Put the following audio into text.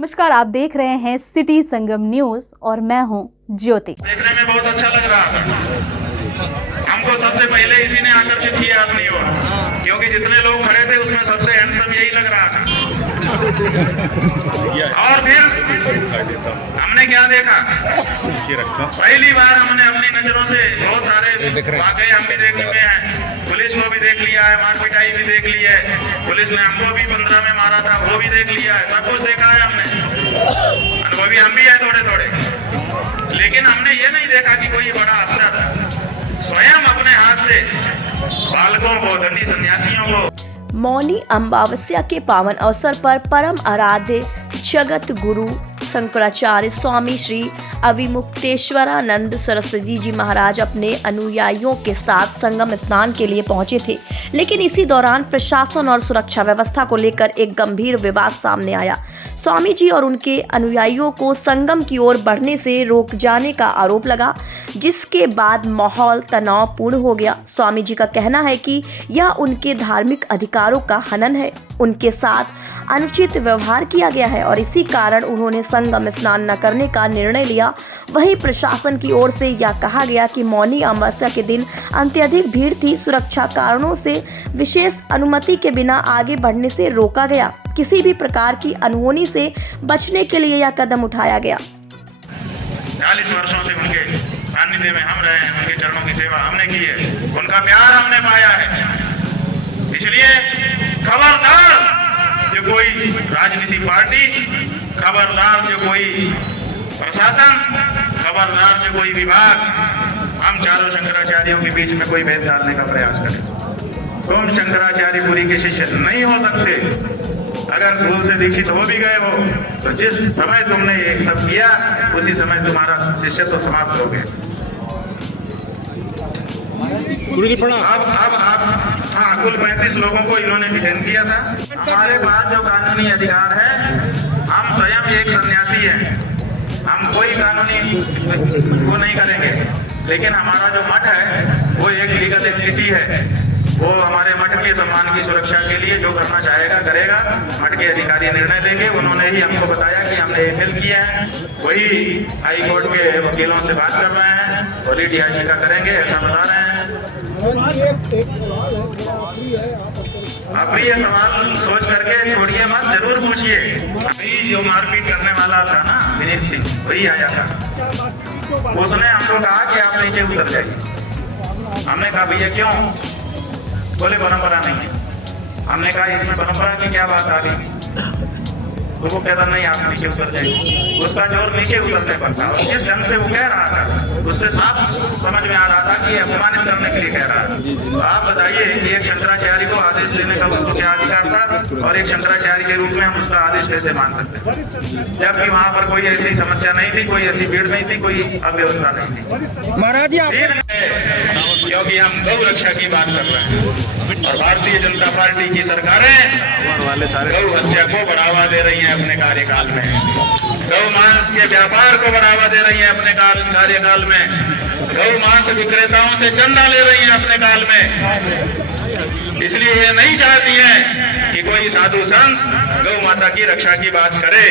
नमस्कार, आप देख रहे हैं सिटी संगम न्यूज और मैं हूं ज्योति। देखने में बहुत अच्छा लग रहा था। हमको सबसे पहले इसी ने आकर्षित किया अपनी ओर, क्योंकि जितने लोग खड़े थे उसमें सबसे हैंडसम यही लग रहा था। और फिर हमने क्या देखा, पहली बार हमने अपनी नजरों से बहुत सारे वाकई हम भी देख चुके हैं। पुलिस को भी देख लिया है, मारपिटाई भी देख ली है, पुलिस ने हमको भी 15 में मारा था वो भी देख लिया है, सब कुछ देखा है हमने। अनुभवी हम भी है थोड़े थोड़े, लेकिन हमने ये नहीं देखा कि कोई बड़ा अफसर स्वयं अपने हाथ से बालकों को, दंडी सन्यासियों को। मौनी अमावस्या के पावन अवसर पर परम आराध्य जगत गुरु शंकराचार्य स्वामी श्री अविमुक्तेश्वरानंद सरस्वती जी महाराज अपने अनुयायियों के साथ संगम स्नान के लिए पहुंचे थे, लेकिन इसी दौरान प्रशासन और सुरक्षा व्यवस्था को लेकर एक गंभीर विवाद सामने आया। स्वामी जी और उनके अनुयायियों को संगम की ओर बढ़ने से रोक जाने का आरोप लगा, जिसके बाद माहौल तनावपूर्ण हो गया। स्वामी जी का कहना है कि यह उनके धार्मिक अधिकारों का हनन है, उनके साथ अनुचित व्यवहार किया गया है और इसी कारण उन्होंने संगम स्नान न करने का निर्णय लिया। वहीं प्रशासन की ओर से यह कहा गया कि मौनी अमावस्या के दिन अत्यधिक भीड़ थी, सुरक्षा कारणों से विशेष अनुमति के बिना आगे बढ़ने से रोका गया। किसी भी प्रकार की अनहोनी से बचने के लिए यह कदम उठाया गया। 40 वर्षों से उनके सानिध्य में हम रहे हैं, उनके चरणों की सेवा हमने की है, उनका प्यार हमने पाया है। इसलिए खबरदार जो कोई राजनीतिक पार्टी, खबरदार जो कोई प्रशासन, खबरदार जो कोई विभाग हम चारों शंकराचार्यों के बीच में कोई भेद डालने का प्रयास करें। तुम शंकराचार्य पुरी के शिष्य नहीं हो सकते। अगर भूल से दीक्षित हो भी गए हो तो जिस समय तुमने ये सब किया उसी समय तुम्हारा शिष्य तो समाप्त हो गया। अब हाँ, कुल 35 लोगों को इन्होंने डिटेन किया था। हमारे पास जो कानूनी अधिकार है, हम स्वयं एक सन्यासी हैं, हम कोई कानूनी वो नहीं करेंगे, लेकिन हमारा जो मठ है वो एक लीगल एंटिटी है। वो हमारे मठ के सम्मान की सुरक्षा के लिए जो करना चाहेगा करेगा। मठ के अधिकारी निर्णय लेंगे। उन्होंने ही हमको बताया कि हमने एफएल किया है, वही हाई कोर्ट के वकीलों से बात कर रहे हैं और डीआईजी का करेंगे, ऐसा बता रहे हैं। आप भी ये सवाल सोच करके छोड़िए मत, जरूर पूछिए। अभी जो मारपीट करने वाला था ना, विनीत सिंह, वही आया था। उसने हमको कहा कि आप नीचे उतर जाइए। हमने कहा भैया क्यों? बोले परंपरा नहीं है। हमने कहा इसमें परंपरा की क्या बात आ गई? तो वो कहता नहीं आप नीचे उतर जाइए। उसका जोर नीचे उतरने पर था और जिस ढंग से वो कह रहा था उससे साफ समझ में आ रहा था कि अपमानित करने के लिए कह रहा है। तो आप बताइए कि एक शंकराचार्य को आदेश देने का उसको क्या अधिकार था और एक शंकराचार्य के रूप में हम उसका आदेश कैसे मान सकते हैं, जबकि वहाँ पर कोई ऐसी समस्या नहीं थी, कोई ऐसी भीड़ नहीं थी, कोई अव्यवस्था नहीं थी। महाराज क्योंकि हम गौ रक्षा की बात कर रहे हैं और भारतीय जनता पार्टी की सरकारें गौ हत्या को बढ़ावा दे रही है अपने कार्यकाल में, गौ मांस के व्यापार को बढ़ावा दे रही है अपने कार्यकाल में, गौ मांस विक्रेताओं से चंदा ले रही है अपने काल में। इसलिए ये नहीं चाहती है कि कोई साधु संत गौ माता की रक्षा की बात करे।